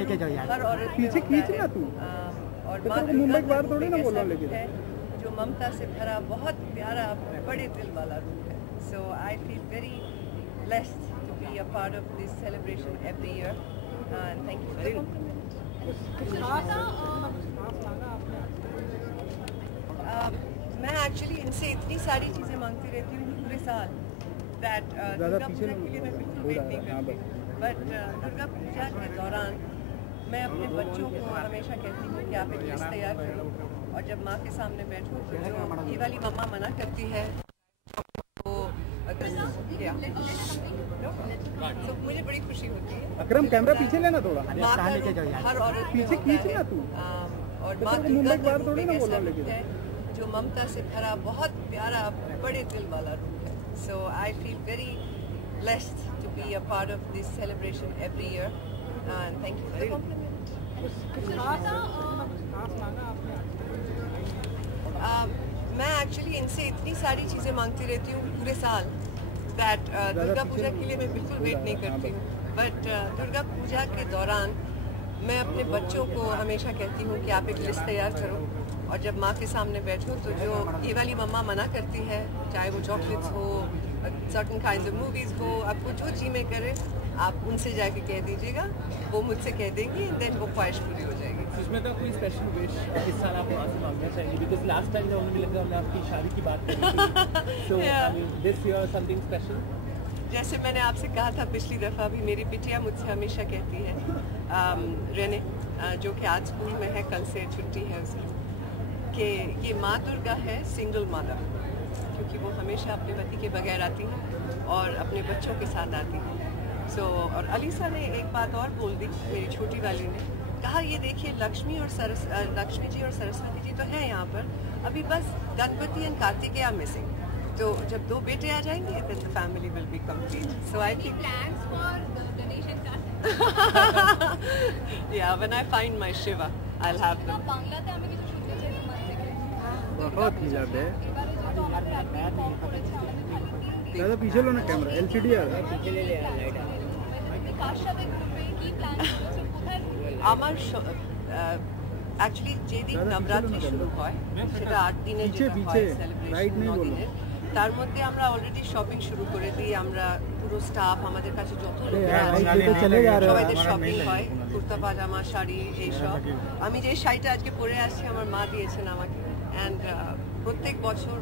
लेके जाओ यार, पीछे खींच ना तू। और तो मुंबई के बाहर थोड़ी ना बोलना, लेकिन जो ममता से भरा बहुत प्यारा बड़े दिल वाला रूप है. So I feel very blessed to be a part of this celebration every year, and thank you for the compliment. मैं एक्चुअली इनसे इतनी सारी चीज़ें मांगती रहती हूँ, पूरे साल that दुर्गा पूजा के लिए मैं बिल्कुल वेट नहीं करती हूँ, बट दुर्गा पूजा के दौरान मैं अपने बच्चों को हमेशा कहती हूँ कि आप एक लिस्ट तैयार करो, और जब माँ के सामने बैठो तो जो ये वाली मम्मा मना करती है तो मुझे बड़ी खुशी होती है। अकरम कैमरा पीछे लेना थोड़ा, माँ का हर औरत पीछे खींचना तू, और माँ दुर्गा का रूप एक ऐसा रूप है जो ममता से भरा बहुत प्यारा बड़े दिल वाला रूप है। So I feel very blessed to be a part of this celebration every year, and thank you for the compliment. मैं एक्चुअली इनसे इतनी सारी चीज़ें मांगती रहती हूँ पूरे साल that दुर्गा पूजा के लिए मैं बिल्कुल वेट नहीं करती हूँ, बट दुर्गा पूजा के दौरान मैं अपने बच्चों को हमेशा कहती हूँ कि आप एक लिस्ट तैयार करो, और जब माँ के सामने बैठो तो जो ये वाली मम्मा मना करती है, चाहे वो चॉकलेट्स हो, सर्टन काइंड्स ऑफ मूवीज़ हो, आपको जो जी में करे आप उनसे जाके कह दीजिएगा, वो मुझसे कह देंगी, एंड देन वो ख्वाहिश पूरी हो जाएगी। उसमें तो कोई स्पेशल विश इस साल आपको वहाँ से मांगना चाहिए, बिकॉज लास्ट टाइम जब हमें लगा हमने आपकी शादी की बात करी थी, so this year something special. जैसे मैंने आपसे कहा था पिछली दफ़ा भी, मेरी बिटिया मुझसे हमेशा कहती है, रेने जो कि आज स्कूल में है, कल से छुट्टी है उसकी, कि ये माँ दुर्गा है सिंगल मदर, क्योंकि वो हमेशा अपने पति के बगैर आती है और अपने बच्चों के साथ आती है। सो और अलीसा ने एक बात और बोल दी, मेरी छोटी वाली ने कहा, ये देखिए लक्ष्मी जी और सरस्वती जी तो हैं यहाँ पर, अभी बस Ganpati and Kartikeya are missing, तो जब 2 बेटे आ जाएंगे then the family will be complete. So I think plans for the donation card. Yeah, when I find my Shiva, I'll have them. বাংলাতে আমি কিছু শুনতে চাই তোমার থেকে। बहुत मिला बे এবারে যেটা আমাদের একদম কম করেছে, আমাদের খালি 3 দিন। दादा पीछे लो ना कैमरा, LCD आ रहा है, पीछे ले यार लाइट তুমি কার সাথে ঘুরবে, কি প্ল্যান করেছো, কোথায় ঘুরবে? আমার অ্যাকচুয়ালি যেদিন নবরাত্রি শুরু হয় সেটা 8 দিনের যেটা হয় সেলিব্রেশন 9 দিনের, তার মধ্যে আমরা অলরেডি শপিং শুরু করে দিই। আমরা পুরো স্টাফ, আমাদের কাছে যত লোক সবাইদের শপিং হয়, কুর্তা পাজামা শাড়ি এইসব। আমি যে শাড়িটা আজকে পরে আসছি আমার মা দিয়েছেন আমাকে, অ্যান্ড প্রত্যেক বছর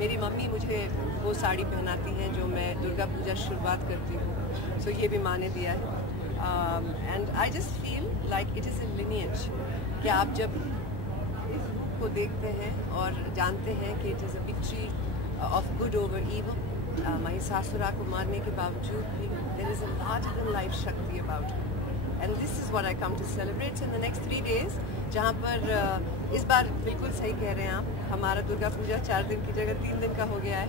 मेरी मम्मी मुझे वो साड़ी पहनाती हैं जो मैं दुर्गा पूजा शुरुआत करती हूँ, सो ये भी माँ ने दिया है। And I just feel like it is a lineage कि आप जब इस रूप को देखते हैं और जानते हैं कि it is a victory of good over evil, Mahishasura को मारने के बावजूद भी there is a larger than life shakti about it, and this is what I come to celebrate in the next 3 days, जहाँ पर इस बार बिल्कुल सही कह रहे हैं आप, हमारा दुर्गा पूजा 4 दिन की जगह 3 दिन का हो गया है,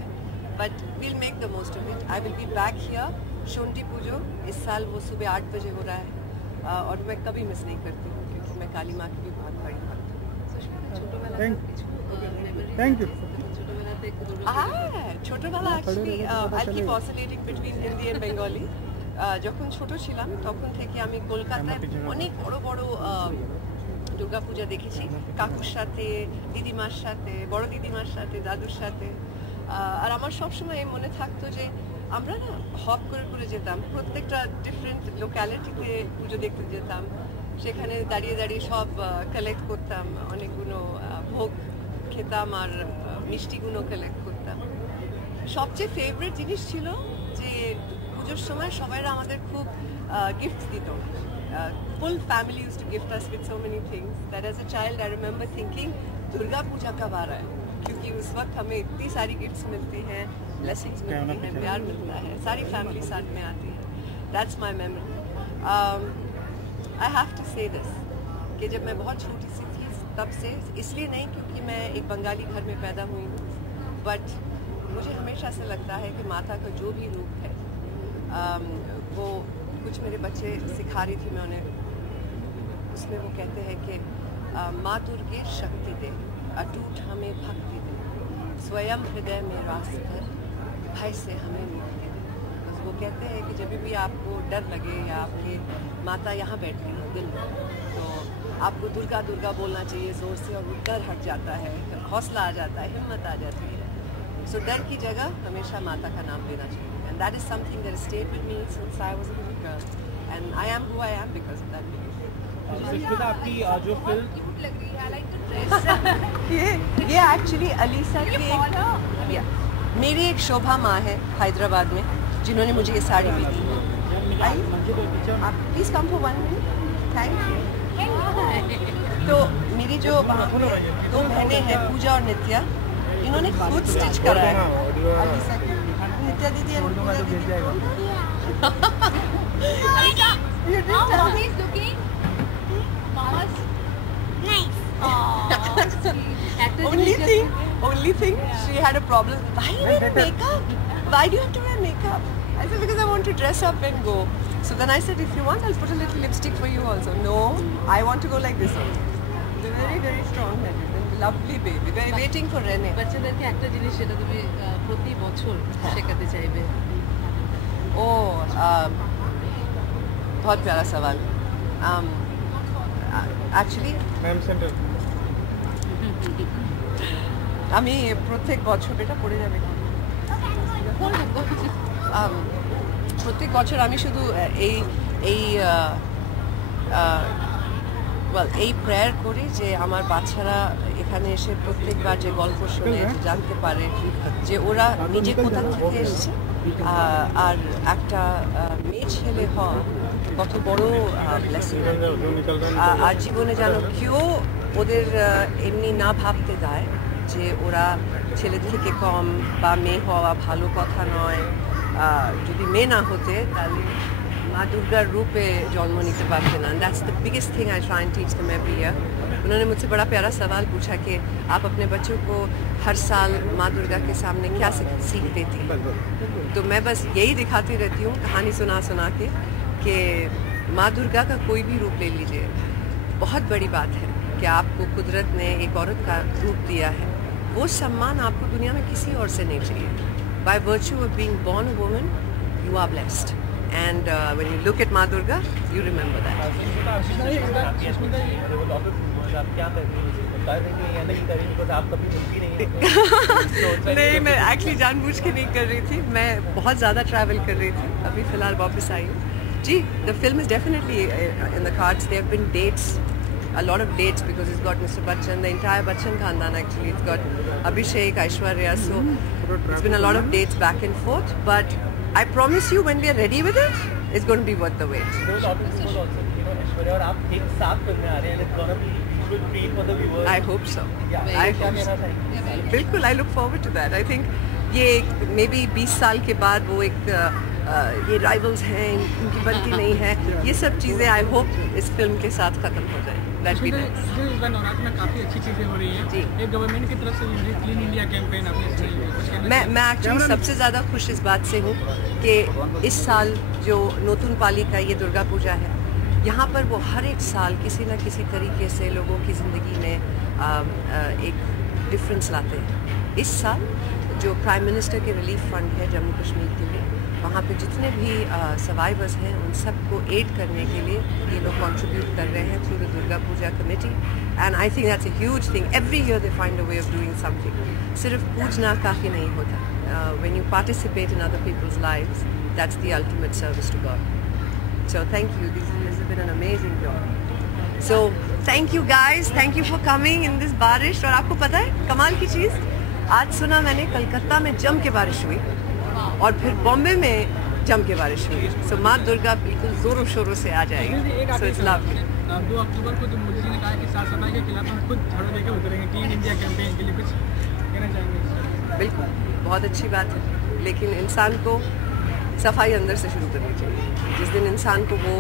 but will make the most of it. I will be back here. शोंटी पूजो इस साल वो सुबह 8 बजे हो रहा है, और मैं कभी मिस नहीं करती हूँ क्योंकि मैं काली माँ की भी बहुत बड़ी भक्त हूँ। Thank you. ছোটবেলা actually I keep oscillating between Hindi and Bengali. যখন ছোট ছিলাম তখন থেকে আমি কলকাতায় অনেক বড় বড় দুর্গা পূজা দেখেছি, কাকুর সাথে, দিদিমার সাথে, বড় দিদিমার সাথে, দাদুর সাথে। আর আমার সবসময় মনে থাকতো যে আমরা না হপ করে করে যেতাম, প্রত্যেকটা ডিফারেন্ট লোক্যালিটিতে পুজো দেখতে যেতাম, সেখানে দাঁড়িয়ে দাঁড়িয়ে সব কালেক্ট করতাম, অনেকগুলো ভোগ খেতাম আর মিষ্টিগুলো কালেক্ট করতাম। সবচেয়ে ফেভারিট জিনিস ছিল যে পুজোর সময় সবাইরা আমাদের খুব गिफ्ट दित। Full family used to gift us with so many things that as a child I remember thinking Durga Puja कब आ रहा है, क्योंकि उस वक्त हमें इतनी सारी गिफ्ट्स मिलती हैं, ब्लेसिंग्स मिलती हैं, प्यार मिलता है, सारी फैमिली साथ में आती है। That's my memory. I have to say this कि जब मैं बहुत छोटी सी थी तब से, इसलिए नहीं क्योंकि मैं एक बंगाली घर में पैदा हुई हूँ, बट मुझे हमेशा से लगता है कि माता का जो भी रूप है वो कुछ मेरे बच्चे सिखा रही थी मैं उन्हें, उसमें वो कहते हैं कि माँ दुर्गे शक्ति दे, अटूट हमें भक्ति दे, स्वयं हृदय में वास कर, भय से हमें मुक्ति दे। तो वो कहते हैं कि जब भी आपको डर लगे या आपके माता यहाँ बैठती है दिल में, तो आपको दुर्गा दुर्गा बोलना चाहिए ज़ोर से, और वो डर हट जाता है, हौसला आ जाता है, हिम्मत आ जाती है। सो डर की जगह हमेशा माता का नाम लेना चाहिए, and that is something that has stayed with me since I was a little girl, and I am who I am because of that belief. Sushmita, आपकी जो फिल्म क्यूट लग रही है, आई लाइक द ड्रेस। ये actually Alyssa की मेरी एक शोभा माँ है हैदराबाद में, जिन्होंने मुझे ये साड़ी भी दी है। आप please come for 1 minute, thank you. तो मेरी जो वहाँ पे 2 बहनें हैं, पूजा और नित्या, इन्होंने खुद स्टिच करवाया। नित्या दीदी और पूजा दीदी How is looking? Mama's nice. only thing she had a problem. Why you wear makeup? Why do you have to wear makeup? I said because I want to dress up and go. So then I said, if you want, I'll put a little lipstick for you also. No, I want to go like this. They're very, very strong-headed and lovely baby. They're waiting for Rene. বাচ্চাদেরকে একটা জিনিস সেটা তুমি প্রতি বছর শেখাতে চাইবে। बहुत प्यारा सवाल। Actually, আমি প্রত্যেক বছর এটা পড়ে যাবে। প্রত্যেক বছর আমি শুধু এই প্রেয়ার করি যে আমার বাচ্চারা এখানে এসে প্রত্যেকবার যে গল্প শুনে জানতে পারে যে ওরা নিজে কোথা থেকে এসেছে, আর একটা মেয়ে ছেলে হওয়া কত বড় ব্লেসিং, আর জীবনে যেন কেউ ওদের এমনি না ভাবতে দেয় যে ওরা ছেলে থেকে কম বা মেয়ে হওয়া ভালো কথা নয়। যদি মেয়ে না হতে তাহলে माँ दुर्गा रूप पे जन्म नहीं पाते ना। That's the biggest thing I try and teach them every year. उन्होंने मुझसे बड़ा प्यारा सवाल पूछा कि आप अपने बच्चों को हर साल माँ दुर्गा के सामने क्या सीख देती हैं? तो मैं बस यही दिखाती रहती हूँ कहानी सुना सुना के कि माँ दुर्गा का कोई भी रूप ले लीजिए, बहुत बड़ी बात है कि आपको कुदरत ने एक औरत का रूप दिया है। वो सम्मान आपको दुनिया में किसी और से नहीं चाहिए। By virtue of being born a woman you are blessed. And when you look at Ma Durga, you remember that. नहीं, मैं एक्चुअली जानबूझ के नहीं कर रही थी, मैं बहुत ज़्यादा ट्रैवल कर रही थी, अभी फ़िलहाल वापस आई हूँ। जी, the film is definitely in the cards. There have been dates, a lot of dates because it's got Mr. Bachchan, the entire Bachchan Khandan actually. It's got Abhishek, Aishwarya, so it's been a lot of dates back and forth. But I promise you, when we are ready with it, it's going to be worth the wait. There was also, Aishwarya और आप एक साथ film में आ रहे हैं, it's gonna be good treat for the viewers. I hope so. Yeah. I hope so. बिल्कुल, I look forward to that. I think ये maybe 20 साल के बाद वो एक ये राइवल्स हैं, इनकी बनती नहीं है, ये सब चीज़ें आई होप इस फिल्म के साथ ख़त्म हो जाए। That'd be nice. इस बार नवरात्र में काफ़ी अच्छी चीज़ें हो रही हैं। जी। एक गवर्नमेंट की तरफ से क्लीन इंडिया कैंपेन आपने मैं एक्चुअली सबसे ज़्यादा खुश इस बात से हूँ कि इस साल जो नूतन पाली का ये दुर्गा पूजा है, यहाँ पर वो हर एक साल किसी न किसी तरीके से लोगों की ज़िंदगी में एक डिफरेंस लाते हैं। इस साल जो प्राइम मिनिस्टर के रिलीफ फंड है जम्मू कश्मीर के लिए, वहाँ पे जितने भी सर्वाइवर्स हैं उन सबको एड करने के लिए ये लोग कंट्रीब्यूट कर रहे हैं through the Durga puja committee. And I think that's a huge thing. Every year they find a way of doing something. सिर्फ पूजना काफ़ी नहीं होता। When you participate in other people's lives, that's the ultimate service to God. So thank you, this has been an amazing job. So thank you guys, thank you for coming in this baarish. और आपको पता है कमाल की चीज़, आज सुना मैंने कलकत्ता में जम के बारिश हुई और फिर बॉम्बे में जम के बारिश हुई। सो माँ दुर्गा बिल्कुल जोरों शोरों से आ जाएगी। So it's lovely. 2 अक्टूबर को जो मोदी जी ने कहा कि साफ सफाई के खिलाफ हम खुद झाड़ू लेकर उतरेंगे, क्लीन इंडिया कैंपेन के लिए कुछ कहना चाहेंगे? बिल्कुल, बहुत अच्छी बात है, लेकिन इंसान को सफाई अंदर से शुरू करनी चाहिए। जिस दिन इंसान को वो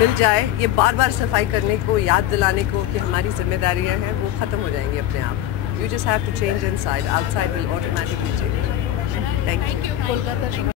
मिल जाए, ये बार बार सफाई करने को, याद दिलाने को कि हमारी जिम्मेदारियाँ हैं, वो ख़त्म हो जाएंगी अपने आप। You just have to change inside. Outside will automatically change. Thank you.